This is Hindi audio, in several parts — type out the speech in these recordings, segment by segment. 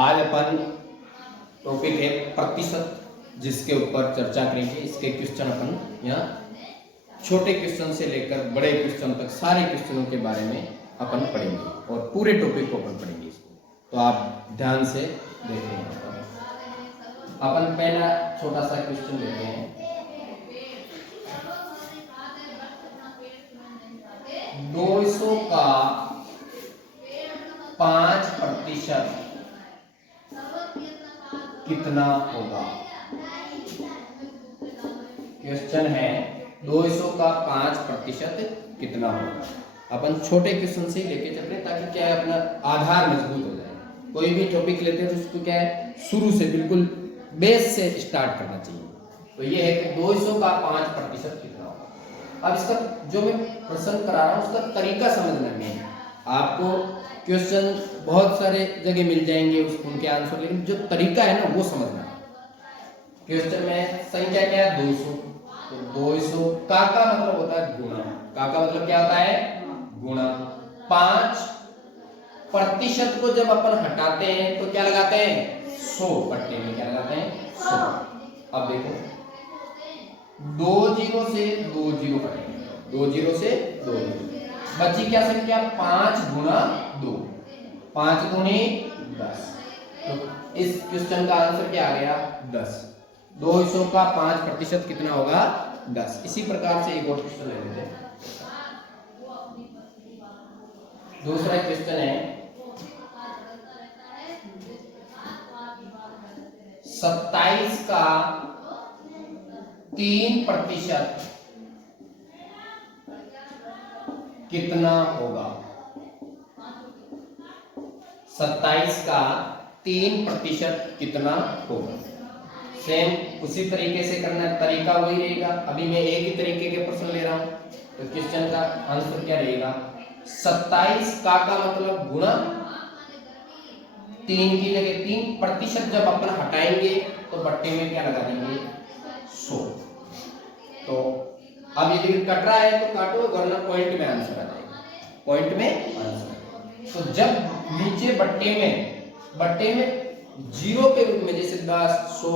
आज अपन टॉपिक है प्रतिशत, जिसके ऊपर चर्चा करेंगे। इसके क्वेश्चन अपन यहाँ छोटे क्वेश्चन से लेकर बड़े क्वेश्चन तक सारे क्वेश्चनों के बारे में अपन पढ़ेंगे और पूरे टॉपिक को अपन पढ़ेंगे इसको। तो आप ध्यान से देखें। अपन पहला छोटा सा क्वेश्चन लेते हैं। 200 का 5% कितना होगा? क्वेश्चन है 200 का 5% कितना होगा। अपन छोटे क्वेश्चन से लेके चल रहे हैं ताकि क्या है, अपना आधार मजबूत हो जाए। कोई भी टॉपिक लेते हैं तो उसको क्या है, शुरू से बिल्कुल बेस से स्टार्ट करना चाहिए। तो ये है कि 200 का 5% कितना होगा। अब इसका जो मैं प्रश्न करा रहा हूँ उसका तरीका समझना में है। आपको क्वेश्चन बहुत सारे जगह मिल जाएंगे उनके आंसर, लेकिन जो तरीका है ना वो समझना। क्वेश्चन में संख्या क्या है? 200। तो 200 का मतलब होता है गुणा। का मतलब क्या होता है? गुणा। 5% को जब अपन हटाते हैं तो क्या लगाते हैं? 100 बट्टे में क्या लगाते हैं? 100। अब देखो 2 जीरो से 2 जीरो कटेंगे, 2 जीरो से 2 जीरो, बची क्या संख्या? 5 गुना 2, 5 दूनी 10। तो इस क्वेश्चन का आंसर क्या आ गया? 10। 200 का 5% कितना होगा? 10। इसी प्रकार से एक और क्वेश्चन ले लेते हैं। दूसरा क्वेश्चन है 27 का 3% कितना होगा? 27 का 3% कितना होगा? सेम उसी तरीके से करना है, तरीका वही रहेगा। अभी मैं एक ही तरीके के प्रश्न ले रहा हूं। तो क्वेश्चन का आंसर क्या रहेगा? 27 का मतलब गुणा 3 की जगह 3% जब अपन हटाएंगे तो बट्टे में क्या लगा देंगे? 100। तो अब यदि कट रहा है तो काटो, वरना पॉइंट में आंसर आ जाएगा। पॉइंट में आंसर। तो जब नीचे बट्टे में जीरो के रूप में, जैसे 10, 100,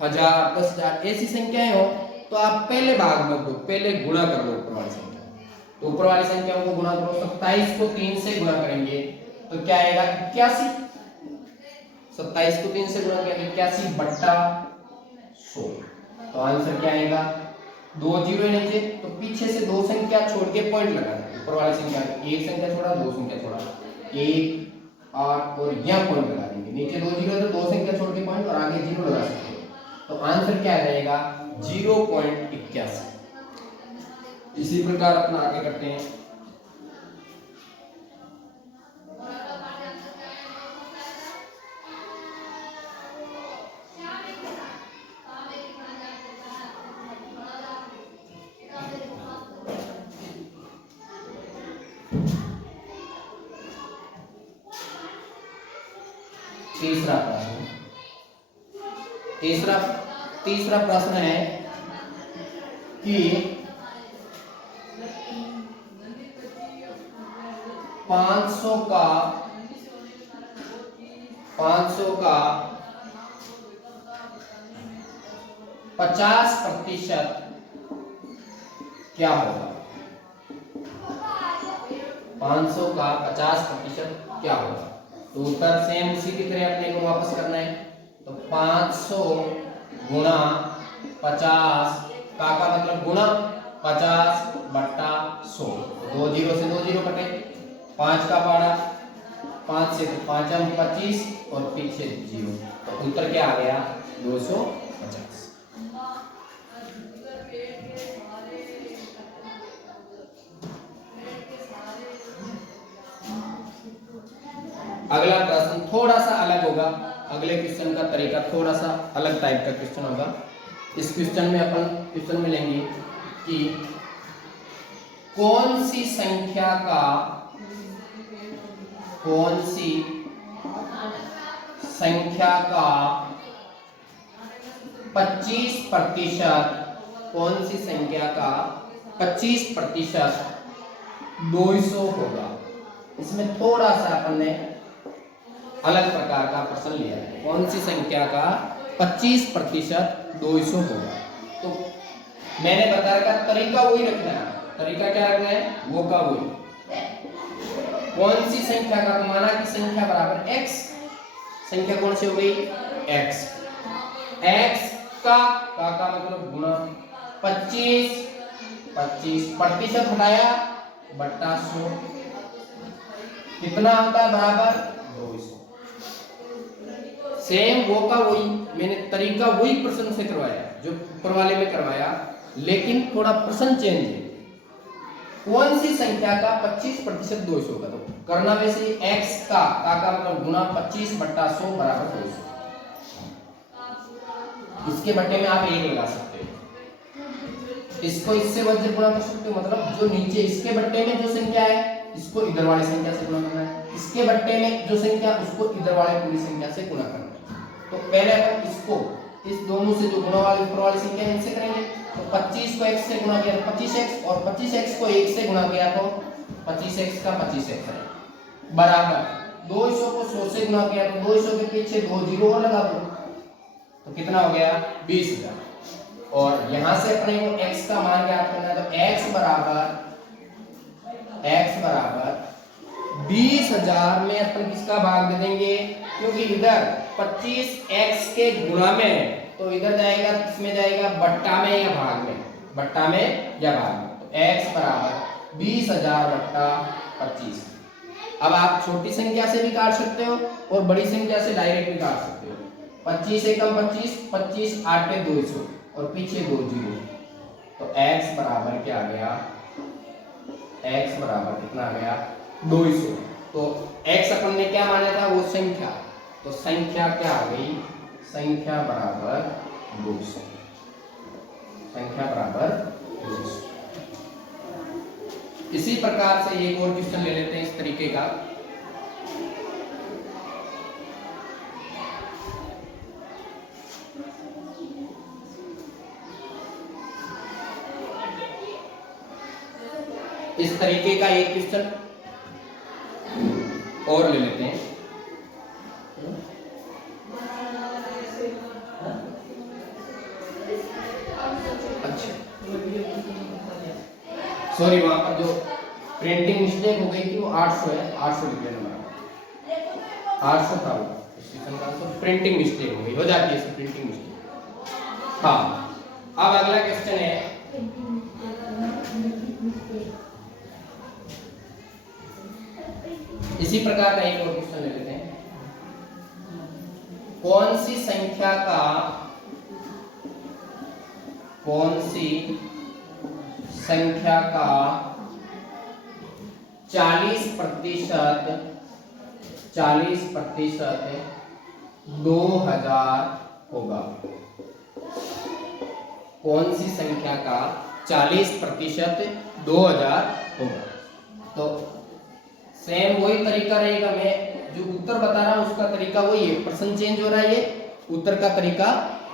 1000, 10,000 ऐसी संख्याएं हो, तो आप पहले भाग मत दो, पहले गुणा कर लो ऊपर वाली संख्या। तो ऊपर वाली संख्याओं को गुणा करो। 27 को 3 से गुणा करेंगे तो क्या आएगा? 81। 27 को 3 से गुणा करेंगे 81 बट्टा 100। तो आंसर क्या आएगा? 2 जीरो नीचे, तो पीछे से 2 संख्या छोड़ के पॉइंट लगाना। ऊपर वाली संख्या एक संख्या छोड़ा, 2 संख्या छोड़ा, 1, 8 और यहां पॉइंट लगा देंगे। नीचे 2 जीरो है तो 2 संख्या छोड़ के पॉइंट, और आगे जीरो लगा सकते हो। तो आंसर क्या आ जाएगा? 0.81। इसी प्रकार अपना आगे करते हैं। तीसरा प्रश्न है कि 500 का 50% क्या होगा? 500 का 50% क्या होगा? तो उत्तर सेम उसी की तरह अपने को वापस करना है। तो 500 गुणा 50 का मतलब गुणा 50 बट्टा 100। 2 जीरो से 2 जीरो कटे, 5 का पाड़ा 5 से 5 25 और पीछे 0। तो उत्तर क्या आ गया? 250। अगला प्रश्न थोड़ा सा अलग होगा। अगले क्वेश्चन का तरीका थोड़ा सा अलग टाइप का क्वेश्चन होगा। इस क्वेश्चन में अपन क्वेश्चन में लेंगे कि कौन सी संख्या का 25% 200 होगा। इसमें थोड़ा सा अपन ने अलग प्रकार का प्रश्न लिया है। कौन सी संख्या का 25% 200 होगा? तो मैंने बता रखा तरीका वही रखना है। तरीका क्या रखना है? वो का वही। कौन सी संख्या का, तो माना कि संख्या बराबर x, संख्या कौन सी हो गई? x। x का मतलब गुना 25 प्रतिशत हटाया बट्टा 100 कितना होता है? बराबर 200। सेम वो का वही, मैंने तरीका वही प्रश्न से करवाया जो ऊपर वाले में करवाया, लेकिन थोड़ा प्रश्न चेंज है। कौन सी संख्या का 25% 200 का? तो करना वैसे x का मतलब गुना 25 बट्टा 100 बराबर 200। इसके बट्टे में आप 1 लगा सकते हो, इसको इससे वज्र गुणा कर सकते हो, मतलब जो नीचे इसके बट्टे में जो संख्या है इसको इधर वाली संख्या से गुणा करना है, इसके बट्टे में जो संख्या उसको इधर वाले पूरी संख्या से गुणा करना है। तो पहले अपन इसको इस दोनों से जो गुणा वाली ऊपर वाली संख्या है इनसे करेंगे। तो 25 को x से गुणा किया तो 25x, और 25x को 1 से गुणा किया तो 25x का 25x है बराबर 200 को 100 से गुणा किया तो 200 के पीछे 2 जीरो और लगा दो, तो कितना हो गया? 20,000। और यहां से अपने को x का मान ज्ञात करना है, तो x बराबर 20,000 में अपन किसका भाग दे देंगे? क्योंकि इधर 25x के गुणा में, तो इधर जाएगा किसमें जाएगा? बट्टा में या भाग में? बट्टा में या भाग में। तो x बराबर 20,000 बट्टा 25। अब आप छोटी संख्या से भी काट सकते हो और बड़ी संख्या से डायरेक्ट भी काट सकते हो। 25 एकम 25, 25 8 200 और पीछे 2 जीरो, तो x बराबर क्या आ गया? x बराबर कितना आ गया? 200। तो x अपन ने क्या माना था? वो संख्या, तो संख्या क्या आ गई? संख्या बराबर 200। संख्या बराबर 200। इसी प्रकार से एक और क्वेश्चन ले लेते हैं इस तरीके का। इस तरीके का एक क्वेश्चन और ले लेते हैं। अच्छा, सॉरी, वहां पर जो प्रिंटिंग मिस्टेक हो गई थी वो 800 है, 800 लिख लेना, 800 था वो क्वेश्चन का आंसर। प्रिंटिंग मिस्टेक हो गई, हो जाती है इसकी प्रिंटिंग मिस्टेक। हाँ, अब अगला क्वेश्चन है इसी प्रकार का एक और क्वेश्चन ले लेते हैं। कौन सी संख्या का 40% 2000 होगा? कौन सी संख्या का 40% 2000 होगा? तो सेम वही तरीका रहेगा, मैं जो उत्तर बता रहा हूं उसका तरीका वही है, प्रश्न चेंज हो रहा है, ये उत्तर का तरीका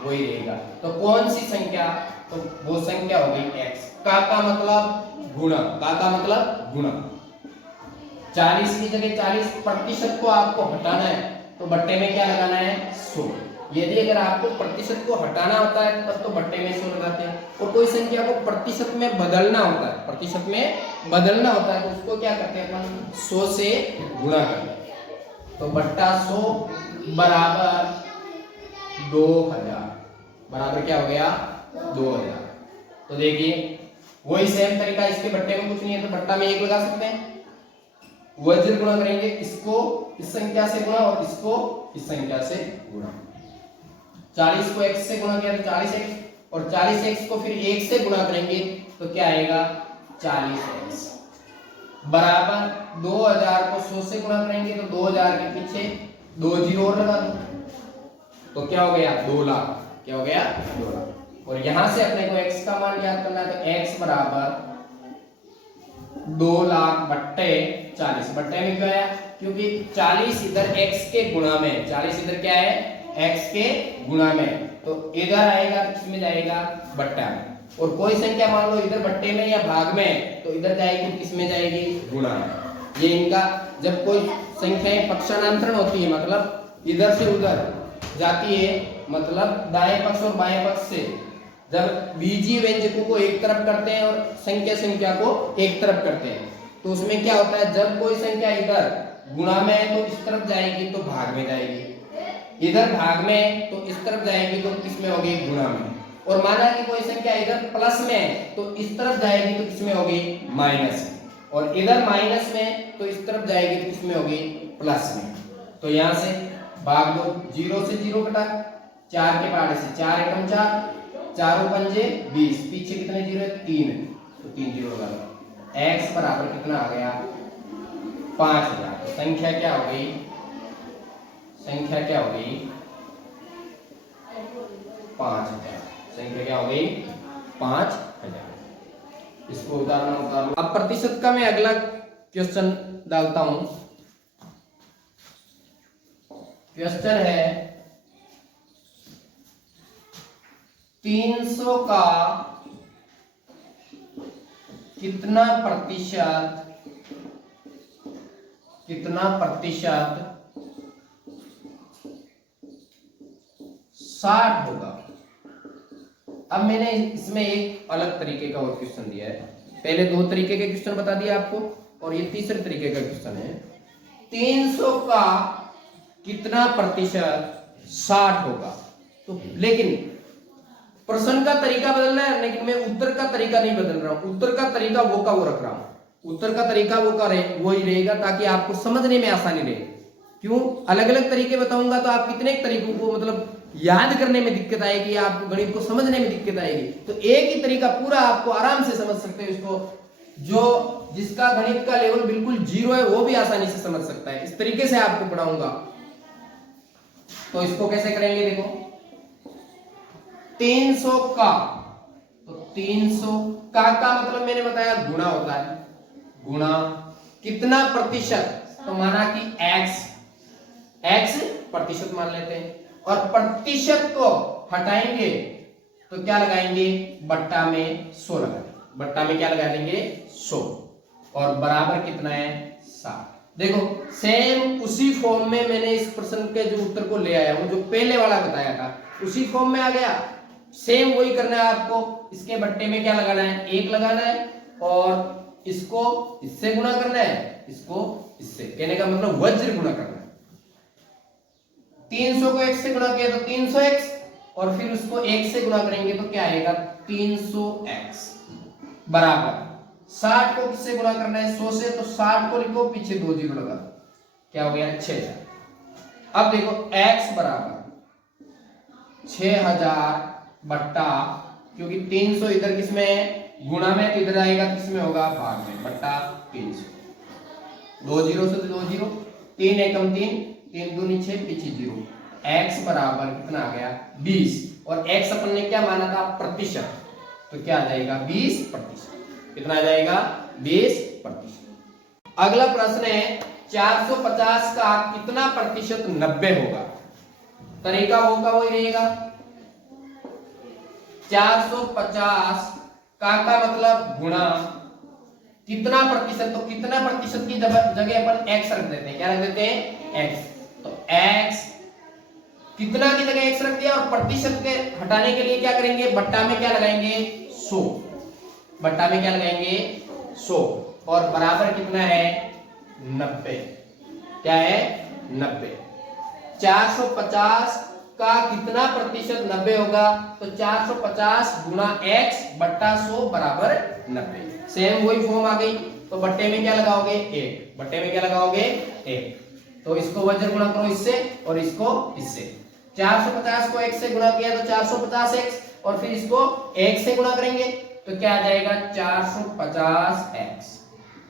वही रहेगा। तो कौन सी संख्या? तो वो संख्या हो गई x। का मतलब गुणा, का मतलब गुणा। 40 की जगह 40% को आपको हटाना है, तो बट्टे में क्या लगाना है? 100। यदि अगर आपको प्रतिशत को हटाना होता है तब तो बट्टे में 100 लगाते हैं, और कोई संख्या को प्रतिशत में बदलना होता है, तो उसको क्या करते हैं अपन? 100 से गुणा करते हैं, तो बट्टा 100 बराबर 2000, बराबर क्या हो गया? 2000। तो देखिए वही सेम तरीका, इसके बट्टे में कुछ नहीं है तो बट्टा में 1 लगा सकते हैं, वज्र गुणा करेंगे, इसको इस संख्या से गुणा और इसको इस संख्या से गुणा। 40 को x से गुणा किया तो 40x, और 40x को फिर 1 से गुणा करेंगे तो क्या आएगा? 40x बराबर 2000 को 100 से गुणा करेंगे तो 2000 के पीछे 2 जीरो और लगा दो, तो क्या हो गया? 2 लाख। क्या हो गया? 2 लाख। और यहां से अपने को x का मान ज्ञात करना है, तो x बराबर 2 लाख बट्टे 40। बट्टे में क्यों आया? क्योंकि 40 इधर x के गुणा में, 40 इधर क्या है? x के गुणा में, तो इधर आएगा किसमें जाएगा? बट्टा में। और कोई संख्या मान लो इधर बट्टे में या भाग में, तो इधर जाएगी किसमें जाएगी? गुणा में। ये इनका जब कोई संख्याएं पक्षांतरण होती है मतलब इधर से उधर जाती है, मतलब दाएं पक्ष और बाएं पक्ष से जब बीजीय व्यंजकों को एक तरफ करते हैं और संख्या को एक तरफ करते हैं, तो उसमें क्या होता है, जब कोई संख्या इधर गुणा में है तो इस तरफ जाएगी तो भाग में जाएगी, इधर भाग में है तो इस तरफ जाएगी तो किसमें होगी, गुणा में। और माना कि कोई संख्या इधर प्लस में है तो इस तरफ जाएगी तो किसमें होगी, माइनस में, और इधर माइनस में तो इस तरफ जाएगी तो किसमें होगी, प्लस में। तो यहां से भाग दो, 0 से 0 कटा, 4 के पहाड़े से 4 एकम 4, चारों पंजे 20, पीछे कितने जीरो है, 3, तो 3 जीरो लगा लो। x बराबर कितना आ गया, 5000। संख्या क्या हो गई, संख्या क्या हो गई, 5000। संख्या क्या हो गई, 5000। इसको उतारना उतार लो। अब प्रतिशत का मैं अगला क्वेश्चन डालता हूं। क्वेश्चन है 300 का कितना प्रतिशत 60 होगा। अब मैंने इसमें एक अलग तरीके का और क्वेश्चन दिया है। पहले 2 तरीके के क्वेश्चन बता दिए आपको और ये तीसरे तरीके का क्वेश्चन है। 300 का कितना प्रतिशत 60 होगा। तो लेकिन प्रश्न का तरीका बदल रहा है, लेकिन मैं उत्तर का तरीका नहीं बदल रहा हूं। उत्तर का तरीका वो का वो रख रहा हूं। उत्तर का तरीका वो ही रहेगा ताकि आपको समझने में आसानी रहे। क्यों अलग अलग तरीके बताऊंगा तो आप कितने तरीकों को मतलब याद करने में दिक्कत आएगी, आपको गणित को समझने में दिक्कत आएगी। तो एक ही तरीका पूरा आपको आराम से समझ सकते हो इसको। जो जिसका गणित का लेवल बिल्कुल 0 है वो भी आसानी से समझ सकता है। इस तरीके से आपको पढ़ाऊंगा। तो इसको कैसे करेंगे, देखो 300 का, तो 300 का मतलब मैंने बताया गुणा होता है। गुणा कितना प्रतिशत, तो माना कि x प्रतिशत मान लेते हैं और प्रतिशत को हटाएंगे तो क्या लगाएंगे, बट्टा में 100 लगाएंगे। बट्टा में क्या लगा देंगे, 100 और बराबर कितना है, 60। देखो सेम उसी फॉर्म में मैंने इस प्रश्न के जो उत्तर को ले आया हूं, जो पहले वाला बताया था उसी फॉर्म में आ गया। सेम वही करना है आपको। इसके बट्टे में क्या लगाना है, 1 लगाना है और इसको इससे गुणा करना है, इसको इससे। कहने का मतलब वज्र गुणा करना है। 300 को 1 से गुणा किया तो 300x और फिर उसको 1 से गुणा करेंगे तो क्या आएगा, 300x बराबर 60 को किससे गुणा करना है, 100 से। तो 60 को लिखो, पीछे 2 जीरो लगा, क्या हो गया, 6000। अब देखो x बराबर 6000 बट्टा, क्योंकि 300 इधर किसमें है, गुणा में, तो इधर आएगा किसमें होगा, भाग में, बट्टा 300। 2 जीरो से 2 जीरो, 3 एकम 3, 3 दूनी 6, पीछे 0। x बराबर कितना आ गया, 20। और x अपन ने क्या माना था, प्रतिशत, तो क्या आ जाएगा, 20%। कितना आ जाएगा, 20%। अगला प्रश्न है 450 का कितना प्रतिशत 90 होगा। तरीका होगा वही रहेगा। 450 का मतलब गुणा कितना प्रतिशत, तो कितना प्रतिशत की जगह अपन x रख देते हैं। क्या रख देते हैं, x। तो x कितना की जगह x रख दिया और प्रतिशत के हटाने के लिए क्या करेंगे, बट्टा में क्या लगाएंगे, 100। बट्टा में क्या लगाएंगे, 100 और बराबर कितना है, 90। क्या है, 90। 450 का कितना प्रतिशत 90 होगा, तो 450 गुणा x बट्टा 100 बराबर 90। सेम वही फॉर्म आ गई। तो बट्टे में क्या लगाओगे, 1। बट्टे में क्या लगाओगे, 1। तो इसको वज्र गुणा करो इससे और इसको इससे। 450 को 1 से गुणा किया तो 450x और फिर इसको 1 से गुणा करेंगे तो क्या आ जाएगा, 450x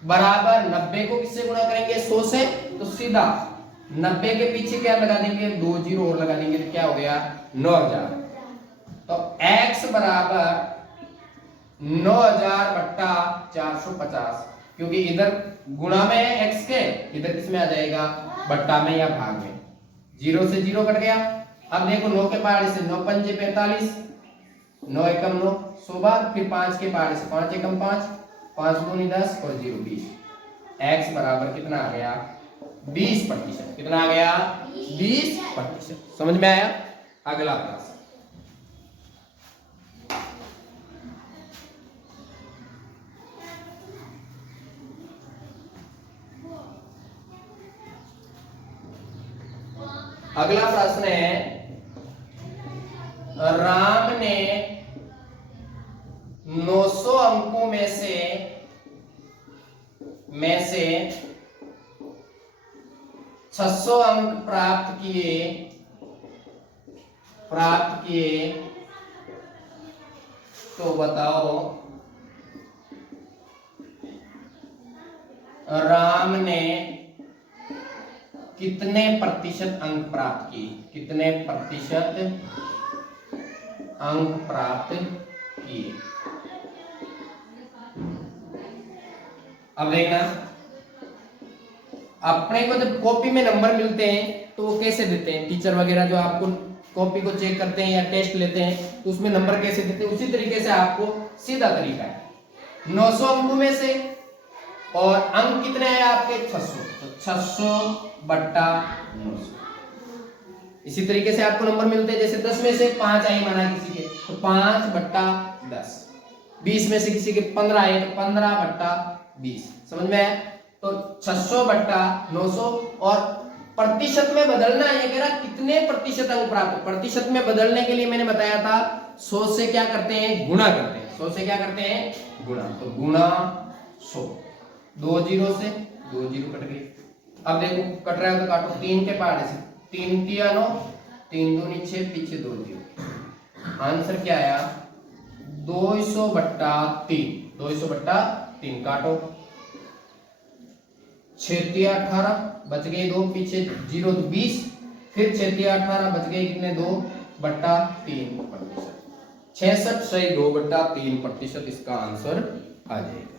बराबर 90 को किससे गुणा करेंगे, 100 से। तो सीधा 90 के पीछे क्या लगा देंगे, 2 जीरो और लगा देंगे तो क्या हो गया, 9000। तो x बराबर 9000 बट्टा 450, क्योंकि इधर गुणा में है x के, इधर किसमें आ जाएगा, बट्टा में या भाग में। 0 से 0 कट गया। अब देखो 9 के पहाड़े से 9 पंजे 45, 9 एकम 9 100 बार, फिर 5 के पहाड़े से 5 एकम 5, 5 दूनी 10 और 0 20। x बराबर कितना आ गया 20%। कितना आ गया 20%। समझ में आया। अगला प्रश्न, अगला प्रश्न है, राम ने 900 अंकों में से 600 अंक प्राप्त किए तो बताओ राम ने कितने प्रतिशत अंक प्राप्त किए। कितने प्रतिशत अंक प्राप्त किए। अब देखना, अपने को जब कॉपी में नंबर मिलते हैं तो वो कैसे देते हैं, टीचर वगैरह जो आपको कॉपी को चेक करते हैं या टेस्ट लेते हैं तो उसमें नंबर कैसे देते हैं, उसी तरीके से आपको सीधा तरीका है 900 अंकों में से, और अंक कितने हैं आपके 600, तो 600/900। इसी तरीके से आपको नंबर मिलते हैं, जैसे 10 में से 5 आई माना किसी के तो 5/10, 20 में से किसी के 15 आए तो 15/20। समझ में आया। तो 600/900, और प्रतिशत में बदलना है, ये कह रहा कितने प्रतिशत अंक प्राप्त। प्रतिशत में बदलने के लिए मैंने बताया था 100 से क्या करते हैं, गुणा करते हैं। 100 से क्या करते हैं, गुणा। तो गुणा 100, 2 0 से 2 0 कट गई। अब देखो कट रहा है तो काटो, 3 के पहाड़े से 3 3 9, 3 2 6, पीछे 2 0। आंसर क्या आया 200/3। 200/3 काटो, 6 3 18 बच गए 2, पीछे 0 तो 20, फिर 6 3 18 बच गए कितने 2/3%। 66 सही 2/3% इसका आंसर आ जाएगा।